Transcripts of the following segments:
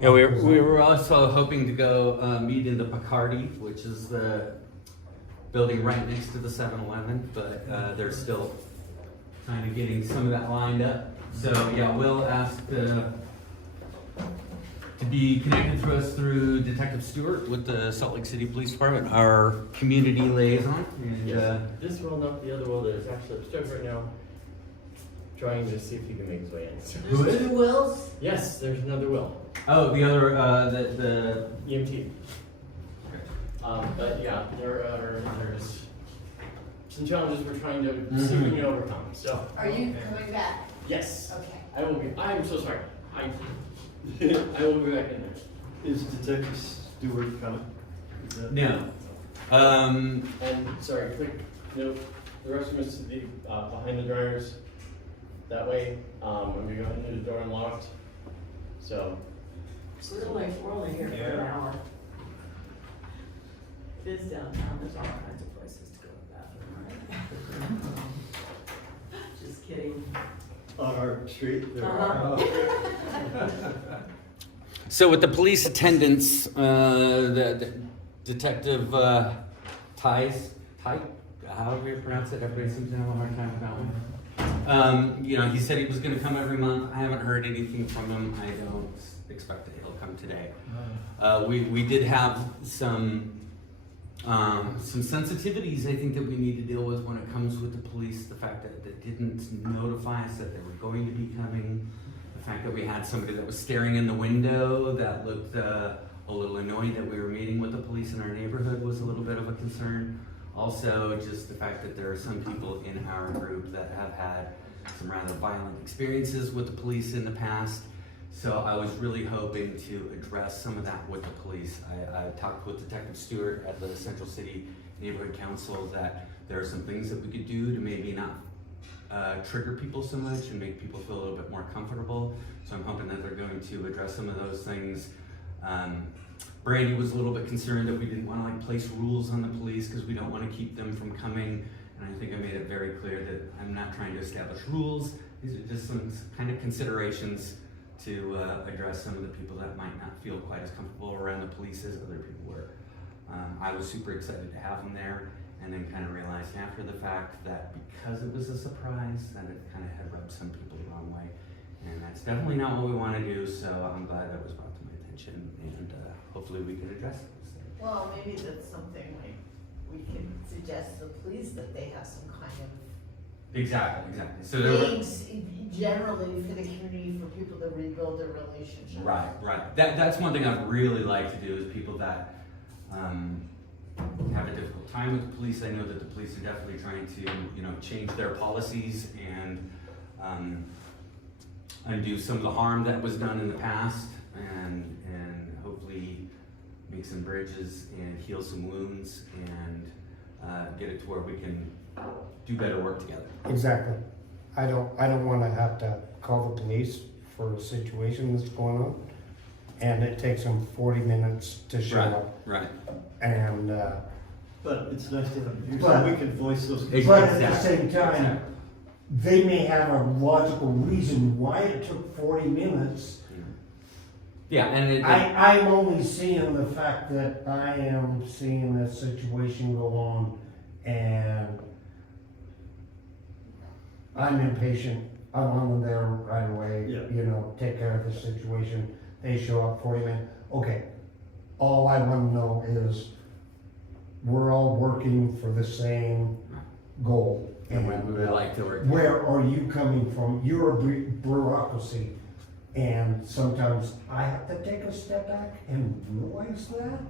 Yeah, we were also hoping to go meet in the Picardy, which is the building right next to the 7-Eleven, but they're still kind of getting some of that lined up. So yeah, we'll ask to be connected through us through Detective Stewart with the Salt Lake City Police Department, our community liaison. And, Yes, this will, not the other will. There's actually upstairs right now, trying to see if he can make his way in. Who is? Two wills? Yes, there's another will. Oh, the other, the EMT. But yeah, there's some challenges we're trying to see if we can overcome. So. Are you coming back? Yes. Okay. I will be. I am so sorry. I will be back in there. Is Detective Stewart coming? Is that- no. And sorry, quick note, the restroom is to the, behind the dryers. That way, I'm gonna go ahead and leave the door unlocked. So, We're only here for an hour. It is downtown, there's all kinds of places to go to the bathroom, right? Just kidding. On our street? There Uh-huh. So with the police attendants, the detective Tight, however you pronounce it, everybody seems to have a hard time with that one. You know, he said he was going to come every month. I haven't heard anything from him. I don't expect that he'll come today. We did have some sensitivities I think that we need to deal with when it comes with the police. The fact that they didn't notify us that they were going to be coming. The fact that we had somebody that was staring in the window that looked a little annoyed that we were meeting with the police in our neighborhood was a little bit of a concern. Also, just the fact that there are some people in our group that have had some rather violent experiences with the police in the past. So I was really hoping to address some of that with the police. I talked with Detective Stewart at the Central City Neighborhood Council that there are some things that we could do to maybe not trigger people so much and make people feel a little bit more comfortable. So I'm hoping that they're going to address some of those things. Brandy was a little bit concerned that we didn't want to like place rules on the police because we don't want to keep them from coming. And I think I made it very clear that I'm not trying to establish rules. These are just some kind of considerations to address some of the people that might not feel quite as comfortable around the police as other people were. I was super excited to have them there, and then kind of realized after the fact that because it was a surprise, that it kind of had rubbed some people the wrong way. And that's definitely not what we want to do, so I'm glad that was brought to my attention, and hopefully we can address those things. Well, maybe that's something like we can suggest to the police that they have some kind of Exactly. So there were, things generally for the community for people to rebuild their relationship. right. That's one thing I'd really like to do is people that have a difficult time with the police. I know that the police are definitely trying to, change their policies and undo some of the harm that was done in the past, and hopefully make some bridges and heal some wounds and get it to where we can do better work together. Exactly. I don't want to have to call the police for a situation that's going on, and it takes them 40 minutes to show up. Right. And But it's nice to have you, so But- we can voice those. Exactly. but at the same time, they may have a logical reason why it took 40 minutes. Yeah, and I'm only seeing the fact that I am seeing a situation go on, and I'm impatient. I want them there right away, Yeah. take care of the situation. They show up 40 minutes. Okay, all I want to know is we're all working for the same goal. we would like to work. Where are you coming from? You're a bureaucracy. And sometimes I have to take a step back and realize that.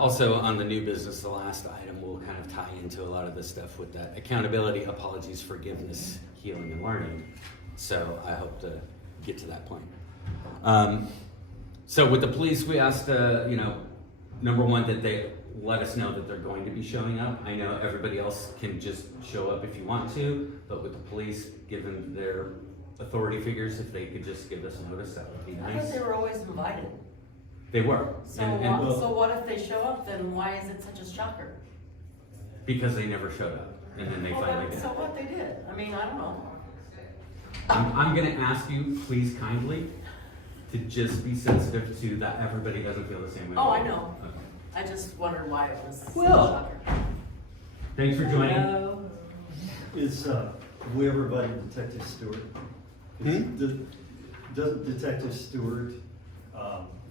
Also on the new business, the last item will kind of tie into a lot of this stuff with that accountability, apologies, forgiveness, healing, and learning. So I hope to get to that point. So with the police, we asked, number one, that they let us know that they're going to be showing up. I know everybody else can just show up if you want to, but with the police, given their authority figures, if they could just give us notice, that would be I thought nice. they were always invited. They were. So And what, so what if they show up, then why is it such a shocker? because they never showed up, and then they finally did. So what they did, I mean, I don't know. I'm gonna ask you, please kindly, to just be sensitive to that everybody doesn't feel the same way. Oh, I know. Okay. I just wondered why it was. Well, thanks for joining. Hello. Is, we ever invited Detective Stewart? Doesn't Detective Stewart,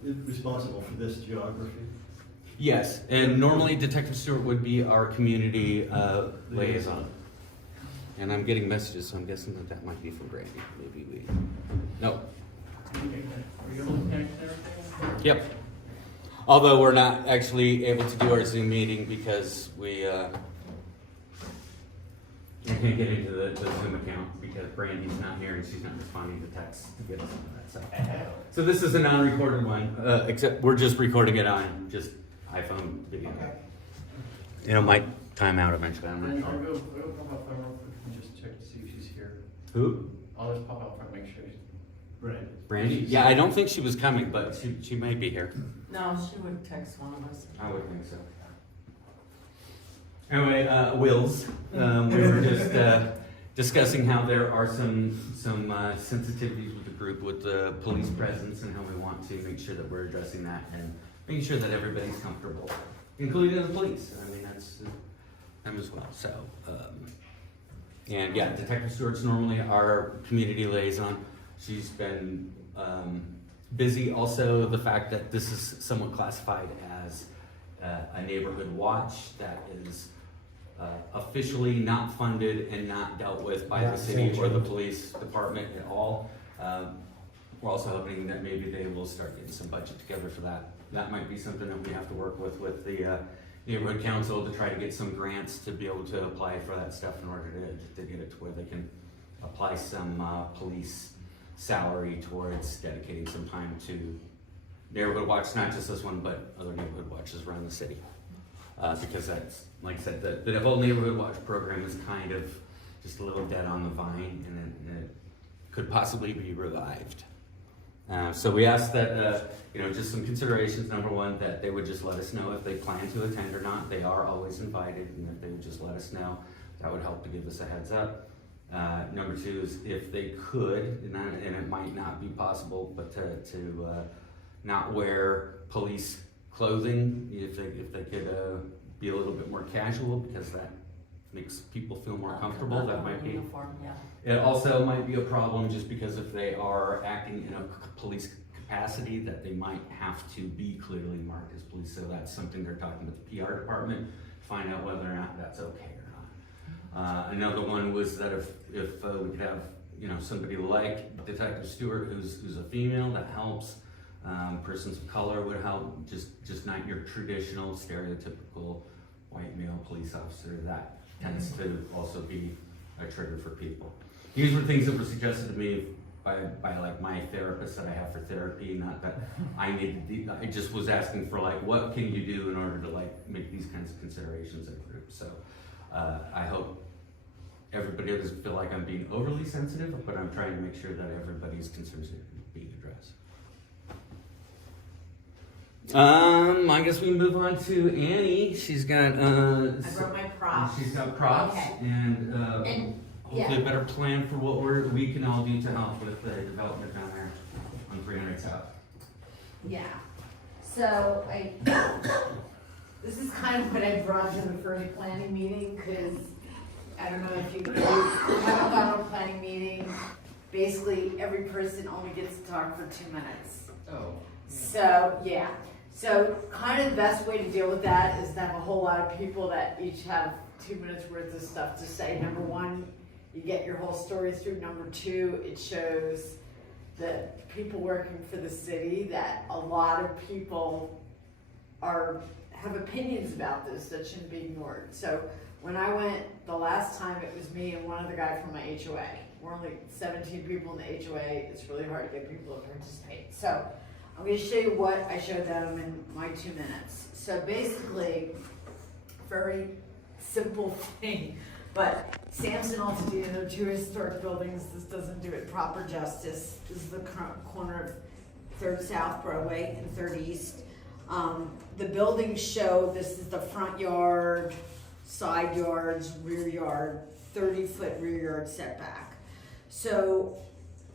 is responsible for this geography? Yes, and normally Detective Stewart would be our community liaison. And I'm getting messages, so I'm guessing that that might be from Brandy. Maybe we, no. Are you able to connect everything? Yep. Although we're not actually able to do our Zoom meeting because we can't get into the Zoom account because Brandy's not here and she's not responding to texts to get us into that. So this is a non-recorded one, except we're just recording it on just iPhone video. And it might time out eventually. I'm I'll not sure. go pop out front real quick and just check to see if she's here. Who? I'll just pop out front, make sure she's. Right. Brandy? Yeah, I don't think she was coming, but she might be here. No, she would text one of us. I would think so. Anyway, Wills, we were just discussing how there are some sensitivities with the group with the police presence and how we want to make sure that we're addressing that and making sure that everybody's comfortable, including the police. I mean, that's them as well. So, and yeah, Detective Stewart's normally our community liaison. She's been busy. Also, the fact that this is somewhat classified as a neighborhood watch that is officially not funded and not dealt with by the city or the police department at all. We're also hoping that maybe they will start getting some budget together for that. That might be something that we have to work with the neighborhood council to try to get some grants to be able to apply for that stuff in order to get it to where they can apply some police salary towards dedicating some time to neighborhood watch, not just this one, but other neighborhood watches around the city. Because that's, like I said, the whole neighborhood watch program is kind of just a little dead on the vine, and it could possibly be revived. So we asked that, just some considerations. Number one, that they would just let us know if they plan to attend or not. They are always invited, and if they would just let us know, that would help to give us a heads up. Number two is if they could, and it might not be possible, but to not wear police clothing, if they could be a little bit more casual, because that makes people feel more comfortable. That might be. Uniform, yeah. It also might be a problem just because if they are acting in a police capacity, that they might have to be clearly marked as police. So that's something they're talking with the PR department to find out whether or not that's okay or not. Another one was that if we could have somebody like Detective Stewart, who's a female, that helps. Persons of color would help. Just not your traditional stereotypical white male police officer. That tends to also be a trigger for people. These were things that were suggested to me by like my therapist that I have for therapy. Not that I needed. I just was asking for like, what can you do in order to like make these kinds of considerations in a group. So I hope everybody doesn't feel like I'm being overly sensitive, but I'm trying to make sure that everybody's concerns are being addressed. I guess we move on to Annie. She's got I brought my props. She's got props Okay. and hopefully yeah. a better plan for what we can all do to help with the development down there on 300 South. Yeah, so this is kind of what I brought to the first planning meeting, because I don't know if you haven't gone to a planning meeting, basically every person only gets to talk for 2 minutes. Oh. So, yeah, so kind of the best way to deal with that is to have a whole lot of people that each have 2 minutes worth of stuff to say. Number one, you get your whole story through. Number two, it shows the people working for the city that a lot of people have opinions about this that shouldn't be ignored. So when I went the last time, it was me and one other guy from my HOA. We're only 17 people in the HOA. It's really hard to get people to participate. So I'm going to show you what I showed them in my 2 minutes. So basically, very simple thing, but Sampson Altadena, they're two historic buildings. This doesn't do it proper justice. This is the corner of 3rd South Broadway and 3rd East. The buildings show this is the front yard, side yards, rear yard, 30-foot rear yard setback. So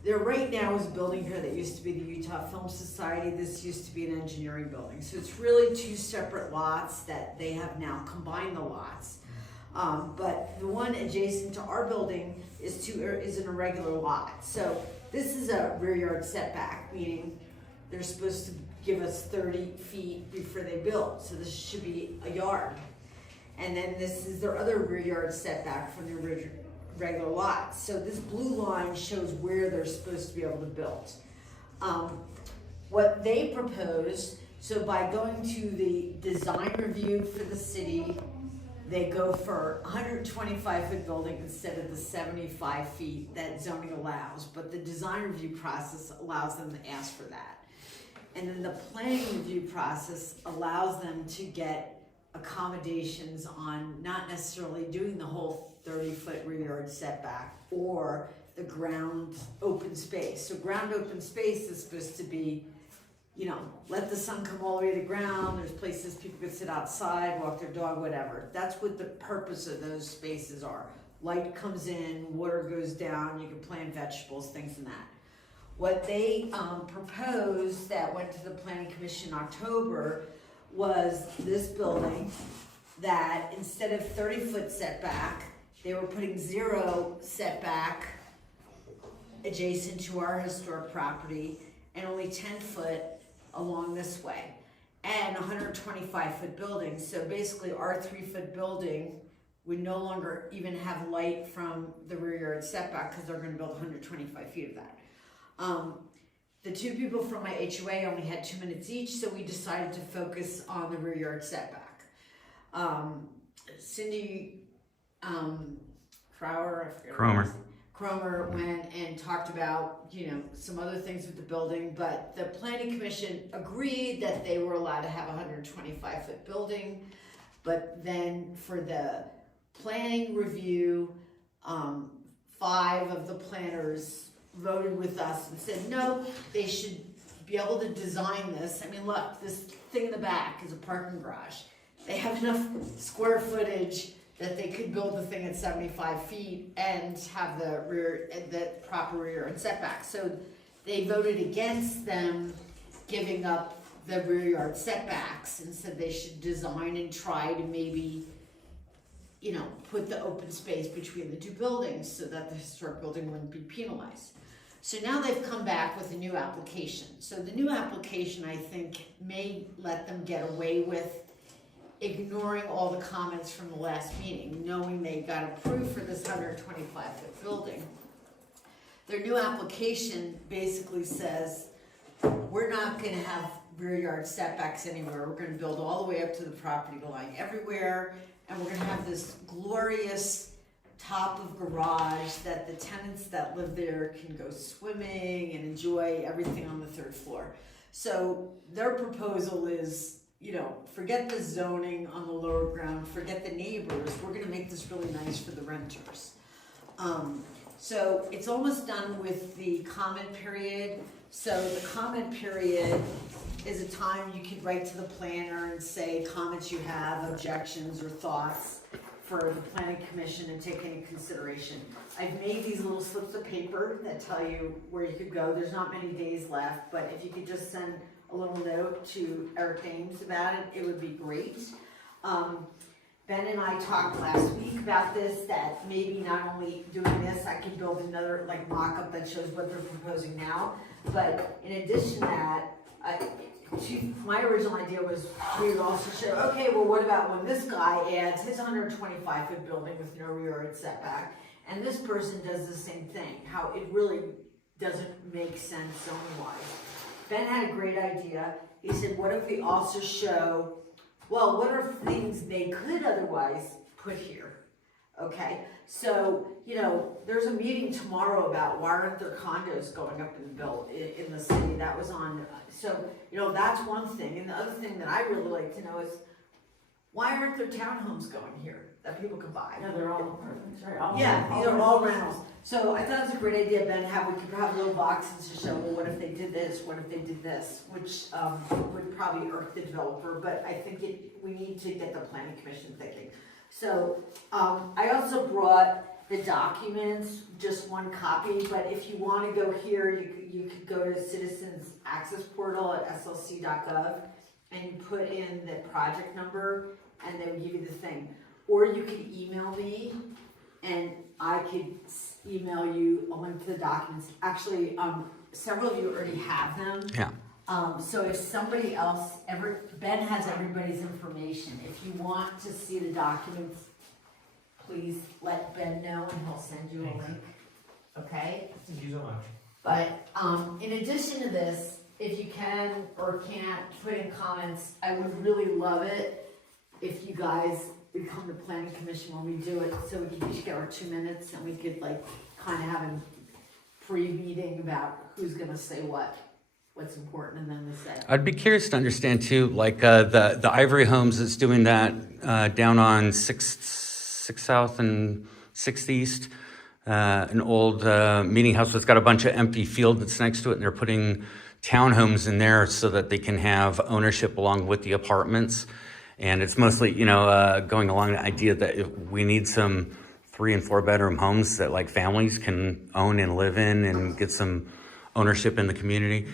there right now is a building here that used to be the Utah Film Society. This used to be an engineering building. So it's really two separate lots that they have now combined the lots. But the one adjacent to our building is an irregular lot. So this is a rear yard setback, meaning they're supposed to give us 30 feet before they build. So this should be a yard. And then this is their other rear yard setback from the regular lot. So this blue line shows where they're supposed to be able to build. What they proposed, so by going to the design review for the city, they go for 125-foot building instead of the 75 feet that zoning allows, but the design review process allows them to ask for that. And then the planning review process allows them to get accommodations on not necessarily doing the whole 30-foot rear yard setback or the ground open space. So ground open space is supposed to be, you know, let the sun come all the way to the ground. There's places people could sit outside, walk their dog, whatever. That's what the purpose of those spaces are. Light comes in, water goes down, you can plant vegetables, things in that. What they proposed that went to the Planning Commission in October was this building that instead of 30-foot setback, they were putting 0 setback adjacent to our historic property and only 10 foot along this way and 125-foot building. So basically our 3-foot building would no longer even have light from the rear yard setback because they're going to build 125 feet of that. The two people from my HOA only had 2 minutes each, so we decided to focus on the rear yard setback. Cindy Cromer went and talked about, you know, some other things with the building, but the Planning Commission agreed that they were allowed to have a 125-foot building, but then for the planning review, 5 of the planners voted with us and said, no, they should be able to design this. I mean, look, this thing in the back is a parking garage. They have enough square footage that they could build the thing at 75 feet and have the proper rear and setback. So they voted against them giving up the rear yard setbacks and said they should design and try to maybe, you know, put the open space between the two buildings so that the historic building wouldn't be penalized. So now they've come back with a new application. So the new application, I think, may let them get away with ignoring all the comments from the last meeting, knowing they got approved for this 125-foot building. Their new application basically says, we're not gonna have rear yard setbacks anywhere. We're gonna build all the way up to the property line everywhere, and we're gonna have this glorious top of garage that the tenants that live there can go swimming and enjoy everything on the 3rd floor. So their proposal is, you know, forget the zoning on the lower ground, forget the neighbors, we're gonna make this really nice for the renters. So it's almost done with the comment period. So the comment period is a time you could write to the planner and say comments you have, objections or thoughts for the planning commission and take into consideration. I've made these little slips of paper that tell you where you could go. There's not many days left, but if you could just send a little note to Eric Ames about it, it would be great. Ben and I talked last week about this, that maybe not only doing this, I could build another like mock-up that shows what they're proposing now, but in addition to that, my original idea was we would also show, okay, well what about when this guy adds his 125-foot building with no rear yard setback, and this person does the same thing, how it really doesn't make sense zone-wise. Ben had a great idea. He said, what if we also show, well, what are things they could otherwise put here? Okay, so, you know, there's a meeting tomorrow about why aren't there condos going up in the city. That was on, so, you know, that's one thing. And the other thing that I really like to know is, why aren't there townhomes going here that people can buy? Yeah, they're all apartments, right? Yeah, these are all rentals. So I thought it was a great idea, Ben, we could have little boxes to show, well, what if they did this, what if they did this, which would probably irk the developer, but I think we need to get the planning commission thinking. So I also brought the documents, just one copy, but if you wanna go here, you could go to Citizens Access Portal at slc.gov and you put in the project number and they will give you the thing. Or you could email me and I could email you a link to the documents. Actually, several of you already have them. Yeah. So if somebody else Ben has everybody's information. If you want to see the documents, please let Ben know and he'll send you a link. Okay? Thank you so much. But in addition to this, if you can or can't put in comments, I would really love it if you guys would come to planning commission when we do it, so we could each get our 2 minutes and we could like kind of have a pre-meeting about who's gonna say what's important, and then we say. I'd be curious to understand too, like the Ivory Homes is doing that down on 6th South and 6th East. An old meeting house that's got a bunch of empty field that's next to it, and they're putting townhomes in there so that they can have ownership along with the apartments. And it's mostly, going along the idea that if we need some 3 and 4 bedroom homes that like families can own and live in and get some ownership in the community.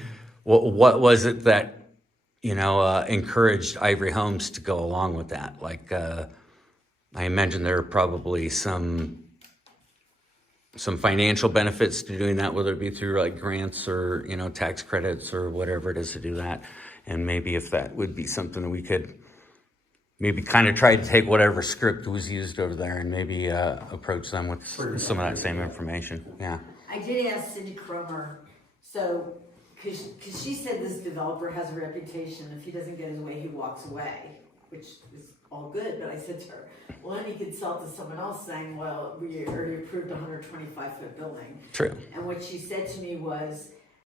What was it that, encouraged Ivory Homes to go along with that? Like, I imagine there are probably some financial benefits to doing that, whether it be through like grants or, tax credits or whatever it is to do that. And maybe if that would be something that we could maybe kind of try to take whatever script was used over there and maybe approach them with some of that same information. Yeah. I did ask Cindy Cromer, so, cause she said this developer has a reputation, if he doesn't get his way, he walks away, which is all good, but I said to her, well, then he could sell to someone else saying, well, we already approved a 125-foot building. True. And what she said to me was,